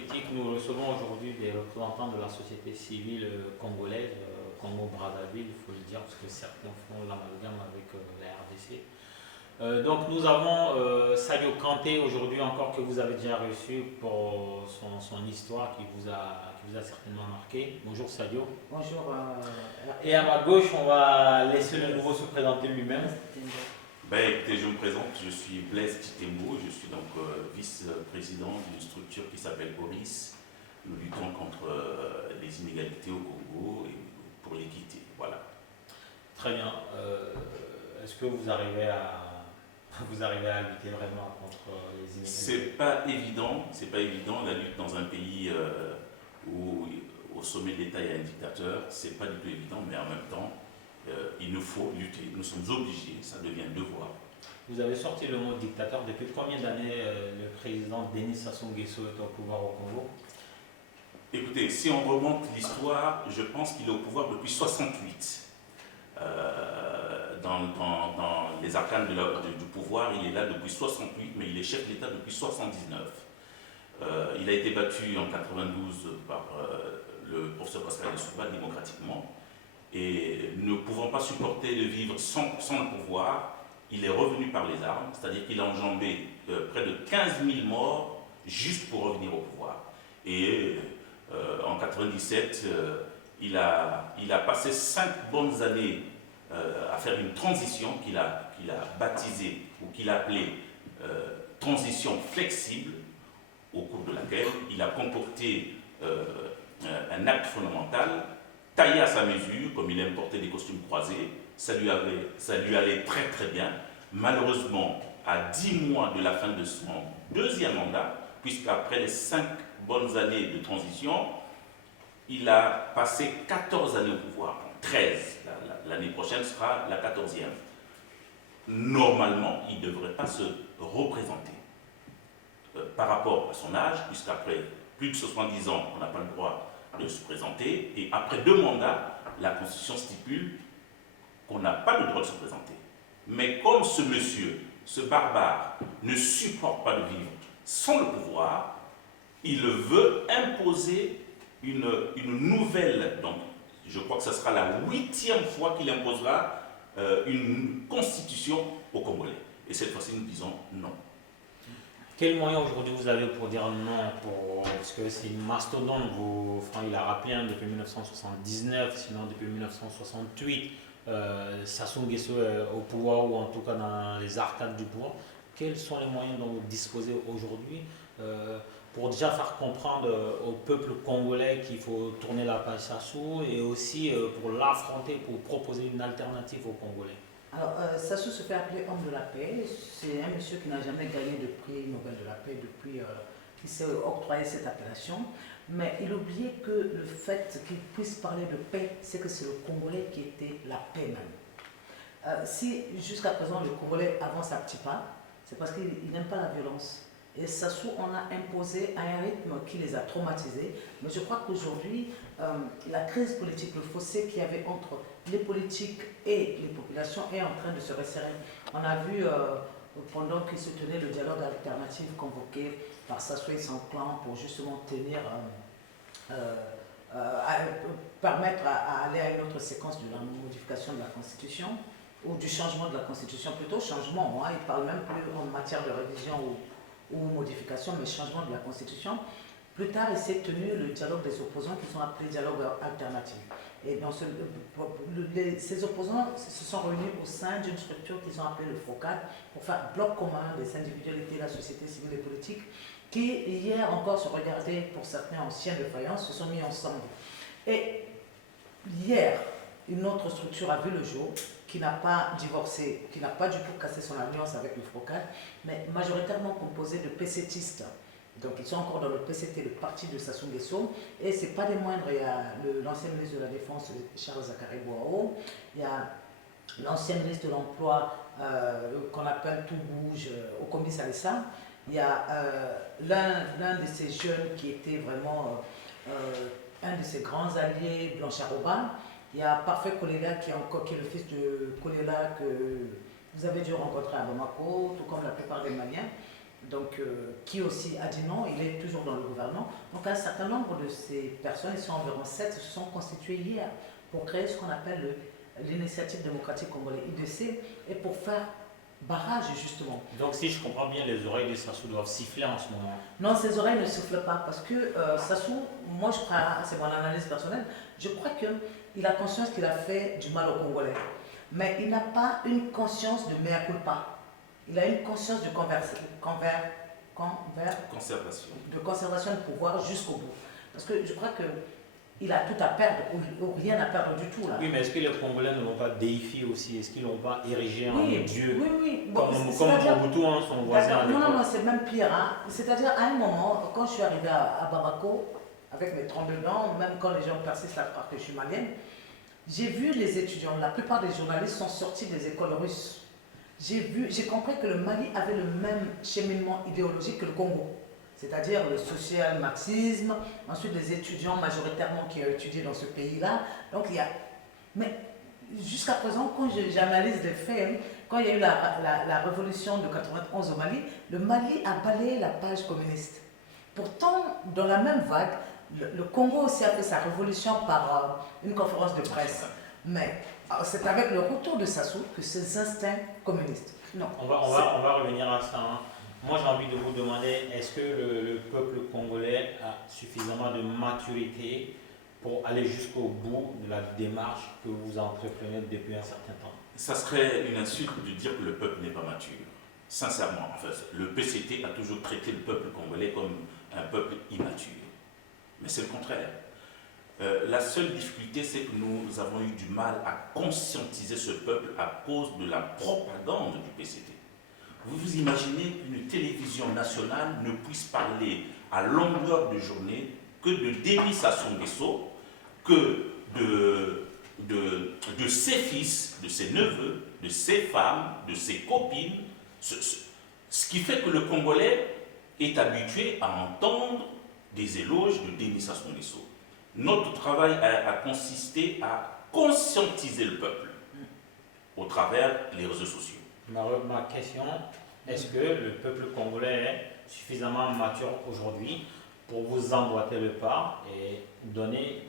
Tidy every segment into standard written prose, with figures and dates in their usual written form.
politique, nous recevons aujourd'hui des représentants de la société civile congolaise, Congo-Brazzaville, il faut le dire, parce que certains font l'amalgame avec la RDC. Donc nous avons Sadio Kanté aujourd'hui encore que vous avez déjà reçu pour son histoire qui vous a certainement marqué. Bonjour Sadio. Bonjour. Et à ma gauche, on va laisser le nouveau se présenter lui-même. Ben, écoutez, je me présente, je suis Blaise Titembo, je suis donc vice-président d'une structure qui s'appelle ORIS. Nous luttons contre les inégalités au Congo et pour l'équité. Voilà. Très bien. Est-ce que vous arrivez à lutter vraiment contre les inégalités? C'est pas évident la lutte dans un pays où au sommet de l'État il y a un dictateur, c'est pas du tout évident, mais en même temps, il nous faut lutter, nous sommes obligés, ça devient un devoir. Vous avez sorti le mot dictateur. Depuis combien d'années le président Denis Sassou Nguesso est au pouvoir au Congo? Écoutez, si on remonte l'histoire, je pense qu'il est au pouvoir depuis 68. Dans les arcanes du pouvoir, il est là depuis 68, mais il est chef d'État depuis 79. Il a été battu en 92 par le professeur Pascal Lissouba démocratiquement. Et ne pouvant pas supporter de vivre sans le pouvoir, il est revenu par les armes, c'est-à-dire qu'il a enjambé près de 15 000 morts juste pour revenir au pouvoir. Et en 97, il a passé 5 bonnes années à faire une transition qu'il a baptisée ou qu'il a appelée transition flexible, au cours de laquelle il a concocté un acte fondamental taillé à sa mesure, comme il aime porter des costumes croisés. Ça lui allait très très bien. Malheureusement, à 10 mois de la fin de son deuxième mandat, puisqu'après les 5 bonnes années de transition, il a passé 14 années au pouvoir, 13. L'année prochaine sera la 14e. Normalement, il ne devrait pas se représenter par rapport à son âge, puisqu'après plus de 70 ans, on n'a pas le droit de se présenter, et après 2 mandats, la Constitution stipule qu'on n'a pas le droit de se présenter. Mais comme ce monsieur, ce barbare, ne supporte pas de vivre sans le pouvoir, il veut imposer une nouvelle, donc je crois que ce sera la 8e fois qu'il imposera une constitution aux Congolais. Et cette fois-ci, nous disons non. Quels moyens aujourd'hui vous avez pour dire non parce que c'est une mastodonte, il a rappelé depuis 1979, sinon depuis 1968, Sassou Nguesso est au pouvoir ou en tout cas dans les arcades du pouvoir. Quels sont les moyens dont vous disposez aujourd'hui pour déjà faire comprendre au peuple congolais qu'il faut tourner la page Sassou et aussi pour l'affronter, pour proposer une alternative aux Congolais? Alors, Sassou se fait appeler homme de la paix. C'est un monsieur qui n'a jamais gagné de prix Nobel de la paix depuis qu'il s'est octroyé cette appellation. Mais il oubliait que le fait qu'il puisse parler de paix, c'est que c'est le Congolais qui était la paix même. Si jusqu'à présent le Congolais avance à petits pas, c'est parce qu'il n'aime pas la violence. Et Sassou, on a imposé un rythme qui les a traumatisés. Mais je crois qu'aujourd'hui, la crise politique, le fossé qu'il y avait entre les politiques et les populations est en train de se resserrer. On a vu, pendant qu'il se tenait le dialogue alternatif convoqué par Sassou et son clan pour justement permettre à aller à une autre séquence de la modification de la Constitution, ou du changement de la Constitution, plutôt changement. Il ne parle même plus en matière de révision ou modification, mais changement de la Constitution. Plus tard, il s'est tenu le dialogue des opposants qui sont appelés dialogue alternatif. Et dans ces opposants se sont réunis au sein d'une structure qu'ils ont appelée le FOCAD pour faire bloc commun des individualités de la société civile et politique qui, hier encore, se regardaient pour certains anciens de faïence, se sont mis ensemble. Et hier, une autre structure a vu le jour qui n'a pas divorcé, qui n'a pas du tout cassé son alliance avec le FOCAD, mais majoritairement composé de PCTistes. Donc ils sont encore dans le PCT, le parti de Sassou Nguesso, et ce n'est pas des moindres. Il y a l'ancien ministre de la Défense, Charles Zakary Boao, il y a l'ancien ministre de l'Emploi, qu'on appelle Tout Bouge, Okomi Salissa, il y a l'un de ces jeunes qui était vraiment un de ses grands alliés, Blanchard Oba. Il y a Parfait Kolela qui est le fils de Kolela que vous avez dû rencontrer à Bamako, tout comme la plupart des Maliens. donc, qui aussi a dit non, il est toujours dans le gouvernement. Donc un certain nombre de ces personnes, ils sont environ 7, se sont constituées hier pour créer ce qu'on appelle l'initiative démocratique congolaise, IDC, et pour faire barrage justement. Donc si je comprends bien, les oreilles de Sassou doivent siffler en ce moment. Non, ses oreilles ne soufflent pas parce que Sassou, moi je crois, c'est mon analyse personnelle, je crois qu'il a conscience qu'il a fait du mal aux Congolais. Mais il n'a pas une conscience de mea culpa. Il a une conscience de conservation de pouvoir jusqu'au bout. Parce que je crois qu'il a tout à perdre ou rien à perdre du tout là. Oui, mais est-ce que les Congolais ne l'ont pas déifié aussi? Est-ce qu'ils ne l'ont pas érigé en Dieu? Oui, oui. Bon, comme Mobutu, hein, son voisin. Non, c'est même pire. Hein. C'est-à-dire, à un moment, quand je suis arrivée à Bamako, avec mes 32 ans, même quand les gens persistent à croire que je suis malienne, j'ai vu les étudiants, la plupart des journalistes sont sortis des écoles russes. J'ai compris que le Mali avait le même cheminement idéologique que le Congo. C'est-à-dire le social-marxisme, ensuite les étudiants majoritairement qui ont étudié dans ce pays-là. Donc il y a... Mais jusqu'à présent, quand j'analyse les faits, quand il y a eu la révolution de 91 au Mali, le Mali a balayé la page communiste. Pourtant, dans la même vague, le Congo aussi a fait sa révolution par une conférence de presse. Mais c'est avec le retour de Sassou que ces instincts communistes. Non. On va revenir à ça. Hein. Moi, j'ai envie de vous demander, est-ce que le peuple congolais a suffisamment de maturité pour aller jusqu'au bout de la démarche que vous entreprenez depuis un certain temps? Ça serait une insulte de dire que le peuple n'est pas mature. Sincèrement, en fait, le PCT a toujours traité le peuple congolais comme un peuple immature. Mais c'est le contraire. La seule difficulté, c'est que nous avons eu du mal à conscientiser ce peuple à cause de la propagande du PCT. Vous vous imaginez qu'une télévision nationale ne puisse parler à longueur de journée que de Denis Sassou Nguesso, que de ses fils, de ses neveux, de ses femmes, de ses copines, ce qui fait que le Congolais est habitué à entendre des éloges de Denis Sassou Nguesso. Notre travail a consisté à conscientiser le peuple au travers des réseaux sociaux. Ma question, est-ce que le peuple congolais est suffisamment mature aujourd'hui pour vous emboîter le pas et donner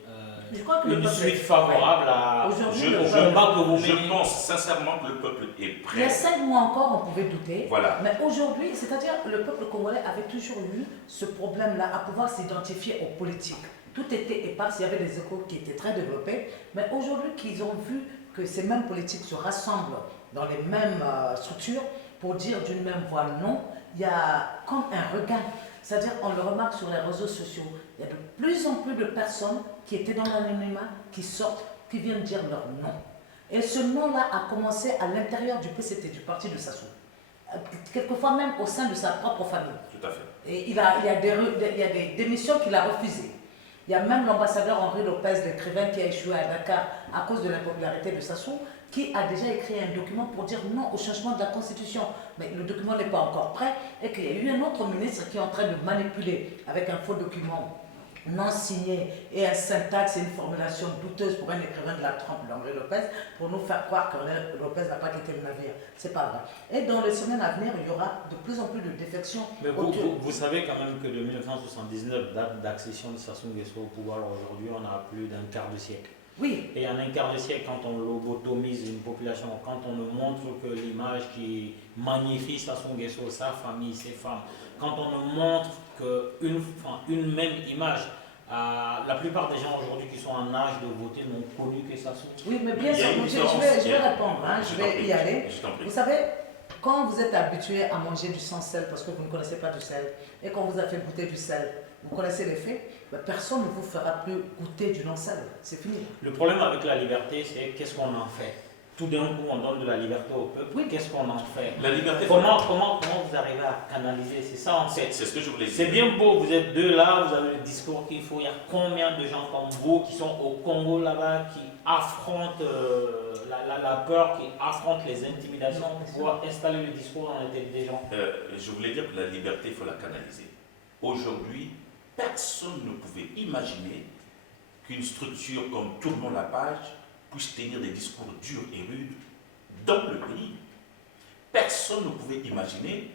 une suite favorable à Je pense sincèrement que le peuple est prêt. Il y a 5 mois encore, on pouvait douter. Voilà. Mais aujourd'hui, c'est-à-dire le peuple congolais avait toujours eu ce problème-là à pouvoir s'identifier aux politiques. Tout était éparse, il y avait des échos qui étaient très développés. Mais aujourd'hui qu'ils ont vu que ces mêmes politiques se rassemblent dans les mêmes structures pour dire d'une même voix non, il y a comme un regain. C'est-à-dire, on le remarque sur les réseaux sociaux, il y a de plus en plus de personnes qui étaient dans l'anonymat, qui sortent, qui viennent dire leur non. Et ce non-là a commencé à l'intérieur du PCT, du parti de Sassou. Quelquefois même au sein de sa propre famille. Tout à fait. Et il y a des démissions qu'il a refusées. Il y a même l'ambassadeur Henri Lopez, l'écrivain qui a échoué à Dakar à cause de l'impopularité de Sassou, qui a déjà écrit un document pour dire non au changement de la Constitution. Mais le document n'est pas encore prêt et qu'il y a eu un autre ministre qui est en train de manipuler avec un faux document non signé et un syntaxe et une formulation douteuse pour un écrivain de la trempe, Henri Lopez, pour nous faire croire qu'Henri Lopez n'a pas quitté le navire. C'est pas vrai. Et dans les semaines à venir, il y aura de plus en plus de défections. Mais vous savez quand même que de 1979, date d'accession de Sassou Nguesso au pouvoir, aujourd'hui, on a plus d'un quart de siècle. Oui. Et en un quart de siècle, quand on lobotomise une population, quand on nous montre que l'image qui magnifie Sassou Nguesso, sa famille, ses femmes, quand on nous montre qu'une même image, la plupart des gens aujourd'hui qui sont en âge de voter n'ont connu que Sassou. Oui, mais bien sûr, je vais répondre, hein, je vais y aller. Vous savez, quand vous êtes habitué à manger du sans sel parce que vous ne connaissez pas du sel, et qu'on vous a fait goûter du sel, vous connaissez les faits, personne ne vous fera plus goûter du non-sel. C'est fini. Le problème avec la liberté, c'est qu'est-ce qu'on en fait. Tout d'un coup, on donne de la liberté au peuple. Oui. Qu'est-ce qu'on en fait? La liberté. Comment vous arrivez à canaliser? C'est ça en fait. C'est ce que je voulais dire. C'est bien beau, vous êtes deux là, vous avez le discours qu'il faut. Il y a combien de gens comme vous qui sont au Congo là-bas, qui affrontent la peur, qui affrontent les intimidations pour pouvoir installer le discours dans la tête des gens? Je voulais dire que la liberté, il faut la canaliser. Aujourd'hui, personne ne pouvait imaginer qu'une structure comme Tournons la page puisse tenir des discours durs et rudes dans le pays. Personne ne pouvait imaginer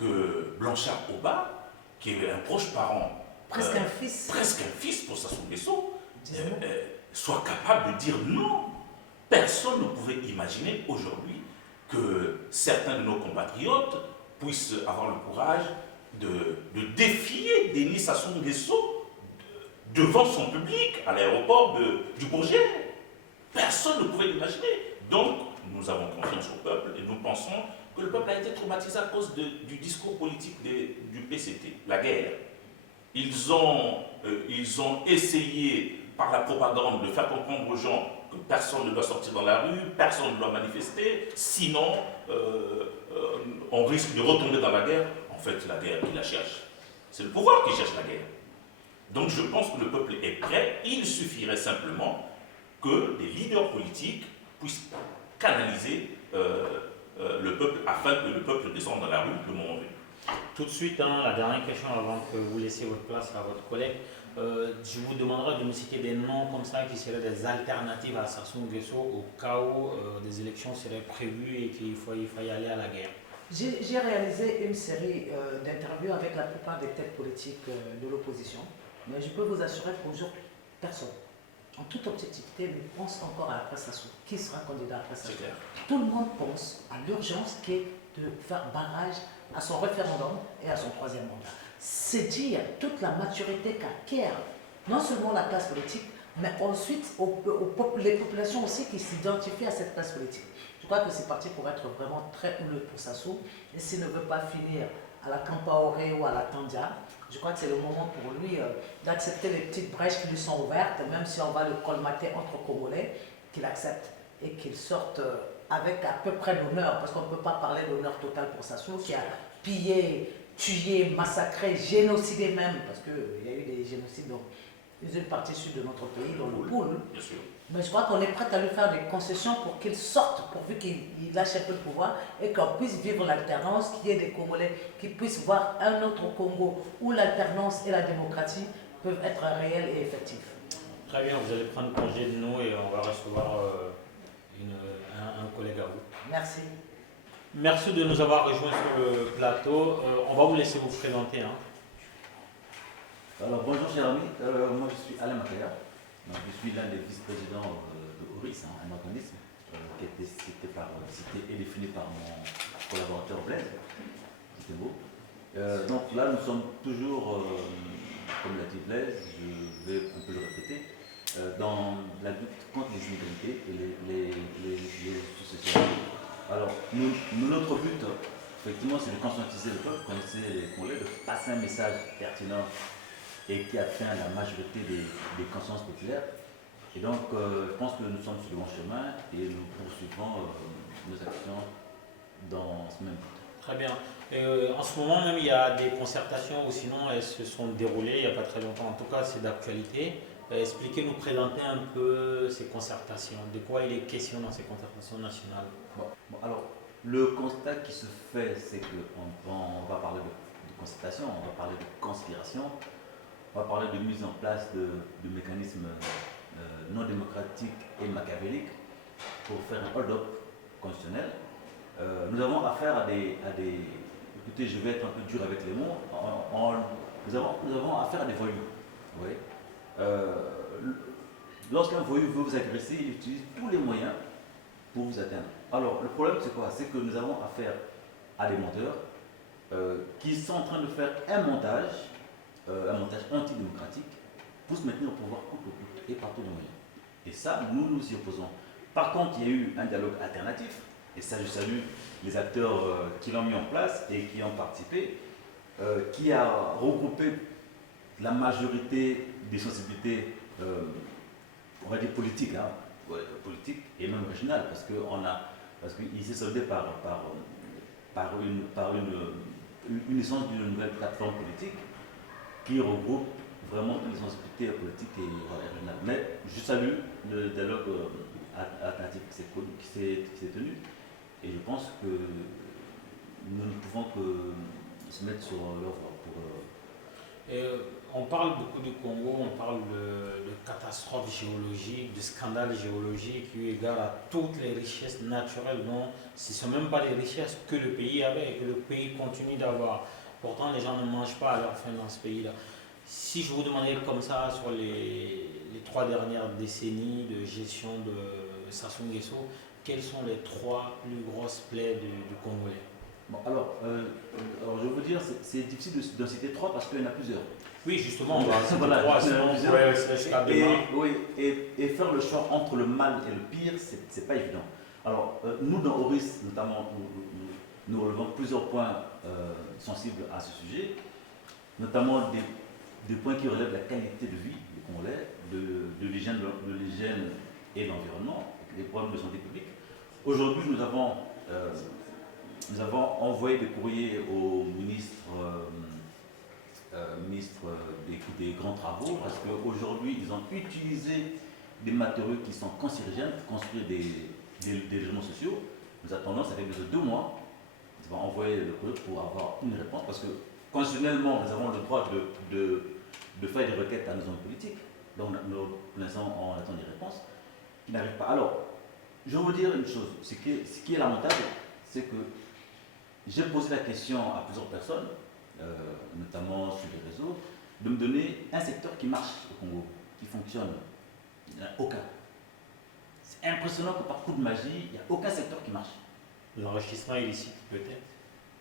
que Blanchard Oba, qui est un proche parent, Presque un fils. presque un fils pour Sassou Nguesso, Disons. soit capable de dire non. Personne ne pouvait imaginer aujourd'hui que certains de nos compatriotes puissent avoir le courage de défier Denis Sassou Nguesso devant son public à l'aéroport du Bourget. Personne ne pouvait l'imaginer. Donc, nous avons confiance au peuple et nous pensons que le peuple a été traumatisé à cause du discours politique du PCT, la guerre. Ils ont essayé, par la propagande, de faire comprendre aux gens que personne ne doit sortir dans la rue, personne ne doit manifester, sinon on risque de retourner dans la guerre. En fait, la guerre, qui la cherche? C'est le pouvoir qui cherche la guerre. Donc je pense que le peuple est prêt. Il suffirait simplement que les leaders politiques puissent canaliser le peuple afin que le peuple descende dans la rue le moment venu. Tout de suite, hein, la dernière question avant que vous laissiez votre place à votre collègue. Je vous demanderai de me citer des noms comme ça qui seraient des alternatives à Sassou Nguesso au cas où des élections seraient prévues et qu'il faille aller à la guerre. J'ai réalisé une série d'interviews avec la plupart des têtes politiques de l'opposition, mais je peux vous assurer qu'aujourd'hui, personne, en toute objectivité, ne pense encore à après Sassou. Qui sera candidat après Sassou? C'est clair. Tout le monde pense à l'urgence qui est de faire barrage à son référendum et à son troisième mandat. C'est dire toute la maturité qu'acquiert non seulement la classe politique, mais ensuite les populations aussi qui s'identifient à cette classe politique. Je crois que c'est parti pour être vraiment très houleux pour Sassou. Et s'il ne veut pas finir à la Kampaoré ou à la Tandia, je crois que c'est le moment pour lui d'accepter les petites brèches qui lui sont ouvertes, même si on va le colmater entre Congolais, qu'il accepte et qu'il sorte avec à peu près l'honneur, parce qu'on ne peut pas parler d'honneur total pour Sassou, qui a pillé, tué, massacré, génocidé même, parce qu'il y a eu des génocides dans une partie sud de notre pays, dans le Poule. Bien sûr. Mais je crois qu'on est prêt à lui faire des concessions pour qu'il sorte, pourvu qu'il lâche un peu le pouvoir et qu'on puisse vivre l'alternance, qu'il y ait des Congolais qui puissent voir un autre Congo où l'alternance et la démocratie peuvent être réelles et effectives. Très bien, vous allez prendre congé de nous et on va recevoir un collègue à vous. Merci. Merci de nous avoir rejoints sur le plateau. On va vous laisser vous présenter. Hein. Alors bonjour cher ami, moi je suis Alain Makaya, donc, je suis l'un des vice-présidents de ORIS, un organisme qui a été cité et défini par mon collaborateur Blaise. C'était beau. Donc là nous sommes toujours, comme l'a dit Blaise, je vais un peu le répéter, dans la lutte contre les inégalités et les successions. Alors notre but, effectivement, c'est de conscientiser le peuple, conscientiser les Congolais, de passer un message pertinent et qui atteint la majorité des consciences populaires. Et donc, je pense que nous sommes sur le bon chemin et nous poursuivons nos actions dans ce même but. Très bien. En ce moment même, il y a des concertations ou sinon elles se sont déroulées il n'y a pas très longtemps. En tout cas, c'est d'actualité. Expliquez-nous, présenter un peu ces concertations. De quoi il est question dans ces concertations nationales? Bon, alors, le constat qui se fait, c'est qu'on va parler de concertation, on va parler de conspiration, on va parler de mise en place de mécanismes non démocratiques et machiavéliques pour faire un hold-up constitutionnel. Nous avons affaire à des... Écoutez, je vais être un peu dur avec les mots. Nous avons affaire à des voyous. Oui. Lorsqu'un voyou veut vous agresser, il utilise tous les moyens pour vous atteindre. Alors, le problème, c'est quoi? C'est que nous avons affaire à des menteurs qui sont en train de faire un montage antidémocratique pour se maintenir au pouvoir coûte que coûte et par tous les moyens. Et ça, nous nous y opposons. Par contre, il y a eu un dialogue alternatif, et ça, je salue les acteurs qui l'ont mis en place et qui ont participé, qui a regroupé la majorité des sensibilités, on va dire politiques, politiques et même régionales, parce qu'il s'est soldé par une essence d'une nouvelle plateforme politique qui regroupe vraiment toutes les sensibilités politiques et régionales. Mais je salue le dialogue alternatif qui s'est tenu et je pense que nous ne pouvons que se mettre sur leur voie pour... On parle beaucoup du Congo, on parle de catastrophe catastrophe géologique, de scandale géologique eu égard à toutes les richesses naturelles dont ce ne sont même pas les richesses que le pays avait et que le pays continue d'avoir. Pourtant, les gens ne mangent pas à leur faim dans ce pays-là. Si je vous demandais comme ça sur les 3 dernières décennies de gestion de Sassou Nguesso, quelles sont les 3 plus grosses plaies du Congolais? Bon, alors, je veux vous dire, c'est difficile d'en citer 3 parce qu'il y en a plusieurs. Oui, justement, on va citer Voilà, 3, il y en a sinon on plusieurs. pourrait rester jusqu'à demain. Oui, et faire le choix entre le mal et le pire, c'est pas évident. Alors, nous, dans Oris, notamment, nous relevons plusieurs points sensibles à ce sujet, notamment des points qui relèvent de la qualité de vie des Congolais, de l'hygiène et de l'environnement, des problèmes de santé publique. Aujourd'hui, nous avons envoyé des courriers au ministre des grands travaux, parce qu'aujourd'hui, ils ont utilisé des matériaux qui sont cancérigènes pour construire des logements sociaux. Nous attendons, ça fait déjà 2 mois, nous avons envoyé le courrier pour avoir une réponse, parce que constitutionnellement, nous avons le droit de faire des requêtes à nos hommes politiques. Donc, pour l'instant, on attend des réponses qui n'arrivent pas. Alors, je vais vous dire une chose, ce qui est lamentable, c'est que j'ai posé la question à plusieurs personnes, notamment sur les réseaux, de me donner un secteur qui marche au Congo, qui fonctionne. Il n'y en a aucun. C'est impressionnant que par coup de magie, il n'y a aucun secteur qui marche. L'enrichissement illicite, peut-être?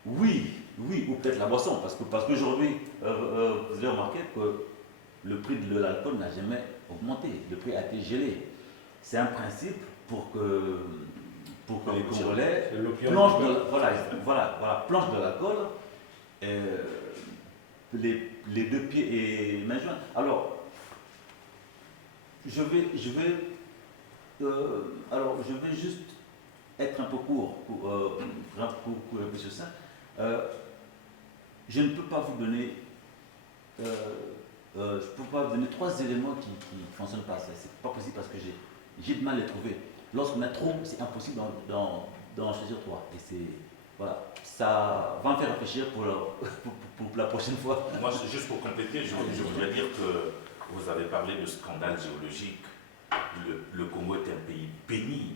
Oui, ou peut-être la boisson, parce qu'aujourd'hui, vous avez remarqué que le prix de l'alcool n'a jamais augmenté, le prix a été gelé. C'est un principe pour que les Congolais plongent de l'alcool, les 2 pieds et mains jointes. Alors, je vais juste être un peu court pour réfléchir ça. Je ne peux pas vous donner, je peux pas vous donner 3 éléments qui ne fonctionnent pas. C'est pas possible parce que j'ai du mal à les trouver. Lorsqu'on a trop, c'est impossible d'en choisir 3. Et voilà, ça va me faire réfléchir pour la prochaine fois. Moi, juste pour compléter, je voudrais dire que vous avez parlé de scandale géologique. Le Congo est un pays béni.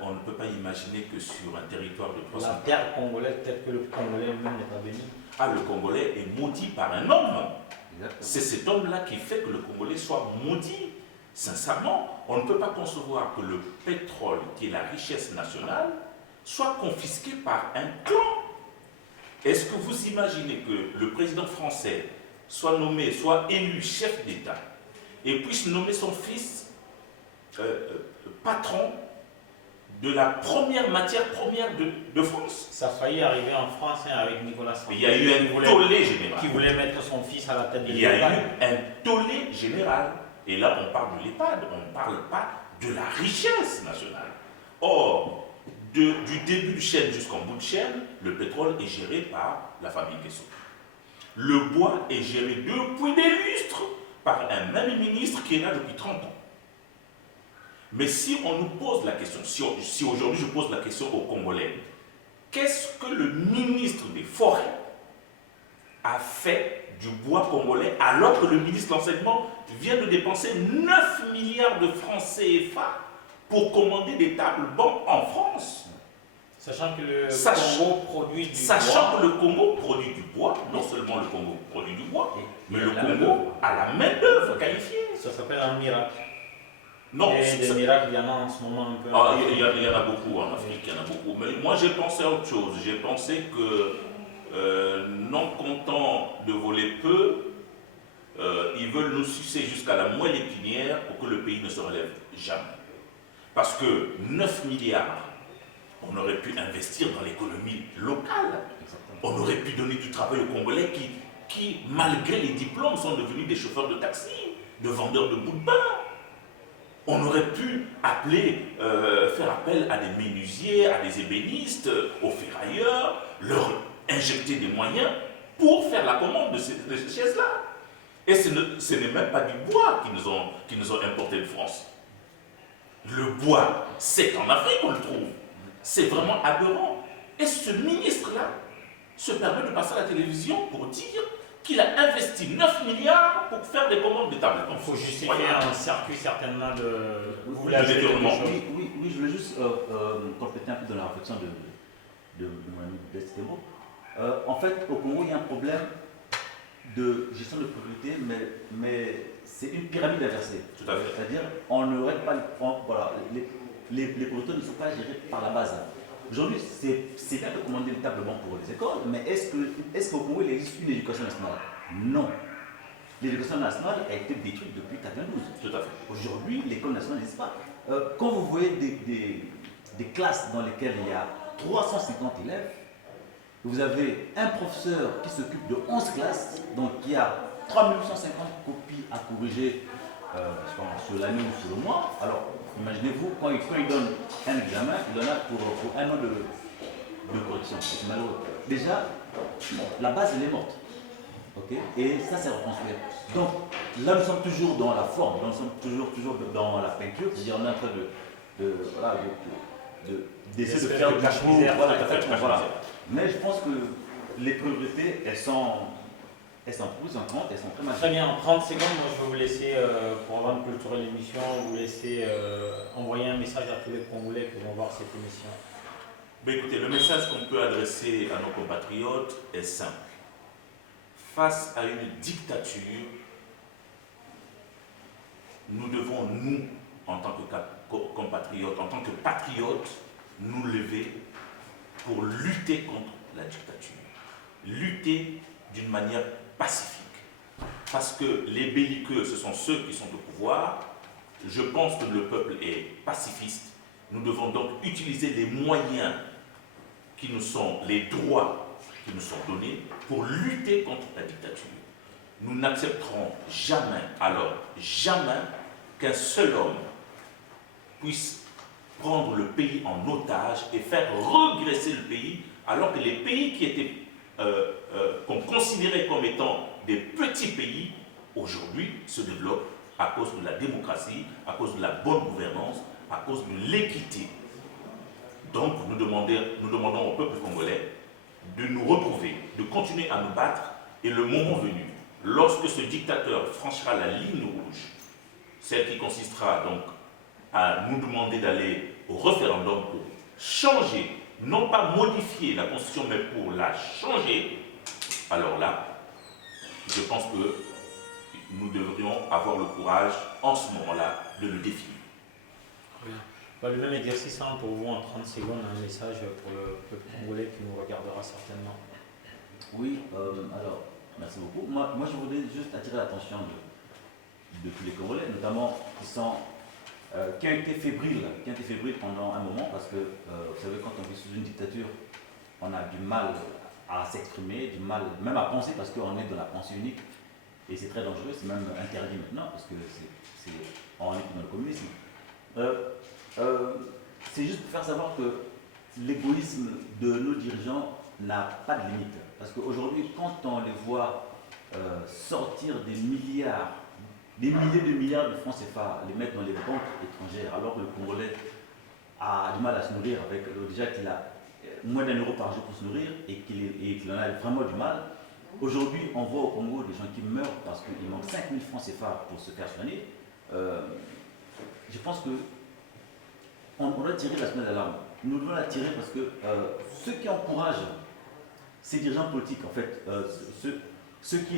On ne peut pas imaginer que sur un territoire de 300... La terre congolaise, peut-être que le Congolais même n'est pas béni. Ah, le Congolais est maudit par un homme. C'est cet homme-là qui fait que le Congolais soit maudit. Sincèrement, on ne peut pas concevoir que le pétrole, qui est la richesse nationale, soit confisqué par un clan. Est-ce que vous imaginez que le président français soit élu chef d'État et puisse nommer son fils patron de la première matière première de France? Ça a failli arriver en France avec Nicolas Sarkozy. Il y a eu un tollé général. Qui voulait mettre son fils à la tête de Il y a eu un tollé général. Et là, on parle de l'EHPAD, on ne parle pas de la richesse nationale. Or, du début de chaîne jusqu'en bout de chaîne, le pétrole est géré par la famille Nguesso. Le bois est géré depuis des lustres par un même ministre qui est là depuis 30 ans. Mais si on nous pose la question, si aujourd'hui je pose la question aux Congolais, qu'est-ce que le ministre des Forêts a fait du bois congolais alors que le ministre de l'Enseignement vient de dépenser 9 milliards de francs CFA pour commander des tables bancs en France? Sachant que le Congo produit du bois. Sachant que le Congo produit du bois, non seulement le Congo produit du bois, mais le Congo a la main-d'œuvre qualifiée. Ça s'appelle un miracle. Non, et des miracles, il y en a en ce moment un peu. Il y en a beaucoup en Afrique, il y en a beaucoup. Mais moi j'ai pensé à autre chose. J'ai pensé que, non content de voler peu, ils veulent nous sucer jusqu'à la moelle épinière pour que le pays ne se relève jamais. Parce que 9 milliards, on aurait pu investir dans l'économie locale. On aurait pu donner du travail aux Congolais qui, malgré les diplômes, sont devenus des chauffeurs de taxi, de vendeurs de bouts de pain. On aurait pu faire appel à des menuisiers, à des ébénistes, aux ferrailleurs, leur injecter des moyens pour faire la commande de ces chaises-là. Et ce n'est même pas du bois qui nous ont importé de France. Le bois, c'est en Afrique qu'on le trouve. C'est vraiment aberrant. Et ce ministre-là se permet de passer à la télévision pour dire qu'il a investi 9 milliards pour faire des commandes de tablettes. Il faut justifier Voilà. un circuit certainement de... Vous De l'avez détournement. Oui, je voulais juste compléter un peu dans la réflexion de mon ami Blaise Temo. En fait, au Congo, il y a un problème de gestion de priorité, mais c'est une pyramide inversée. Tout à fait. C'est-à-dire, on ne règle pas, voilà, les priorités ne sont pas gérées par la base. Aujourd'hui, c'est bien de commander une table banque pour les écoles, mais est-ce qu'au Congo, il existe une éducation nationale? Non. L'éducation nationale a été détruite depuis 1992. Tout à fait. Aujourd'hui, l'école nationale n'existe pas. Quand vous voyez des classes dans lesquelles il y a 350 élèves, vous avez un professeur qui s'occupe de 11 classes, donc qui a 3850 copies à corriger je sais pas, sur l'année ou sur le mois. Alors, imaginez-vous, quand il donne un examen, il en a pour un an de correction. C'est malheureux. Déjà, la base, elle est morte. Okay. Et ça, c'est reconstruit. Donc, là, nous sommes toujours dans la forme, nous sommes toujours dans la peinture, c'est-à-dire on est en train d'essayer de faire du beau, voilà. Mais je pense que les priorités, elles sont prises en compte, elles sont très Très bien, en 30 secondes, moi je vais vous laisser, pour avant de clôturer l'émission, vous laisser envoyer un message à tous les Congolais qui vont voir cette émission. Mais écoutez, le message qu'on peut adresser à nos compatriotes est simple. Face à une dictature, nous devons, nous, en tant que compatriotes, en tant que patriotes, nous lever pour lutter contre la dictature. Lutter d'une manière pacifique. Parce que les belliqueux, ce sont ceux qui sont au pouvoir. Je pense que le peuple est pacifiste. Nous devons donc utiliser les moyens qui nous sont, les droits qui nous sont donnés pour lutter contre la dictature. Nous n'accepterons jamais, alors jamais, qu'un seul homme puisse prendre le pays en otage et faire regresser le pays, alors que les pays qui étaient qu'on considérait comme étant des petits pays, aujourd'hui se développent à cause de la démocratie, à cause de la bonne gouvernance, à cause de l'équité. Donc nous demandons au peuple congolais de nous retrouver, de continuer à nous battre, et le moment venu, lorsque ce dictateur franchira la ligne rouge, celle qui consistera donc à nous demander d'aller au référendum pour changer, non pas modifier la Constitution, mais pour la changer, alors là, je pense que nous devrions avoir le courage, en ce moment-là, de le défier. Le même exercice pour vous en 30 secondes, un message pour le peuple congolais qui nous regardera certainement. Oui, alors, merci beaucoup. Moi, je voudrais juste attirer l'attention de tous les Congolais, notamment qui ont été fébriles pendant un moment, parce que, vous savez, quand on vit sous une dictature, on a du mal à s'exprimer, du mal même à penser, parce qu'on est dans la pensée unique, et c'est très dangereux, c'est même interdit maintenant, parce que on est dans le communisme. C'est juste pour faire savoir que l'égoïsme de nos dirigeants n'a pas de limite. Parce qu'aujourd'hui, quand on les voit sortir des milliers de milliards de francs CFA, les mettre dans les banques étrangères, alors que le Congolais a du mal à se nourrir, avec déjà qu'il a moins d'1 euro par jour pour se nourrir et qu'il en a vraiment du mal. Aujourd'hui, on voit au Congo des gens qui meurent parce qu'il manque 5 000 francs CFA pour se faire soigner. Je pense que on doit tirer la sonnette d'alarme. Nous devons la tirer parce que ceux qui encouragent ces dirigeants politiques, en fait, ceux qui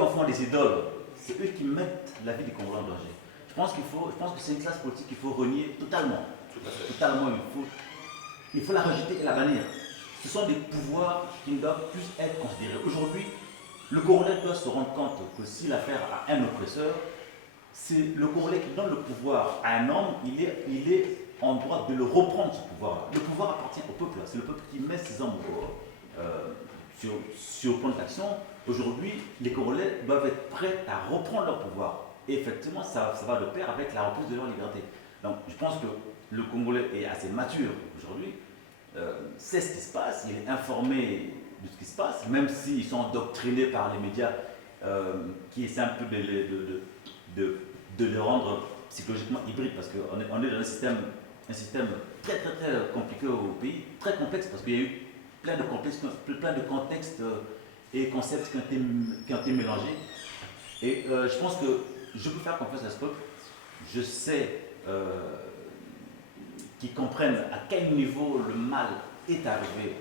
en font des idoles, c'est eux qui mettent la vie des Congolais en danger. Je pense que c'est une classe politique qu'il faut renier totalement. Totalement, il faut la rejeter et la bannir. Ce sont des pouvoirs qui ne doivent plus être considérés. Aujourd'hui, le Congolais doit se rendre compte que si l'affaire a un oppresseur, c'est le Congolais qui donne le pouvoir à un homme, il est en droit de le reprendre, ce pouvoir. Le pouvoir appartient au peuple, c'est le peuple qui met ses hommes sur le plan d'action. Aujourd'hui, les Congolais doivent être prêts à reprendre leur pouvoir. Et effectivement, ça va de pair avec la reprise de leur liberté. Donc, je pense que le Congolais est assez mature aujourd'hui, sait ce qui se passe, il est informé de ce qui se passe, même s'ils sont endoctrinés par les médias qui essaient un peu de les rendre psychologiquement hybrides, parce qu'on est dans un système très très très compliqué au pays, très complexe, parce qu'il y a eu plein de contextes et concepts qui ont été mélangés. Et je pense que je peux faire confiance à ce peuple. Je sais qu'ils comprennent à quel niveau le mal est arrivé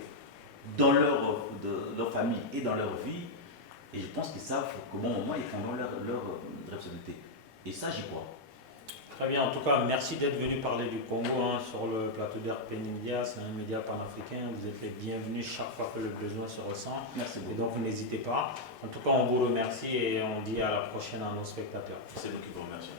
dans leur famille et dans leur vie. Et je pense qu'ils savent qu'au bon moment, ils prendront leur responsabilité. Et ça, j'y crois. Très bien, en tout cas, merci d'être venu parler du Congo sur le plateau d'RPN Media. C'est un média panafricain. Vous êtes les bienvenus chaque fois que le besoin se ressent. Merci beaucoup. Et donc, n'hésitez pas. En tout cas, on vous remercie et on dit à la prochaine à nos spectateurs. C'est nous qui vous remercions.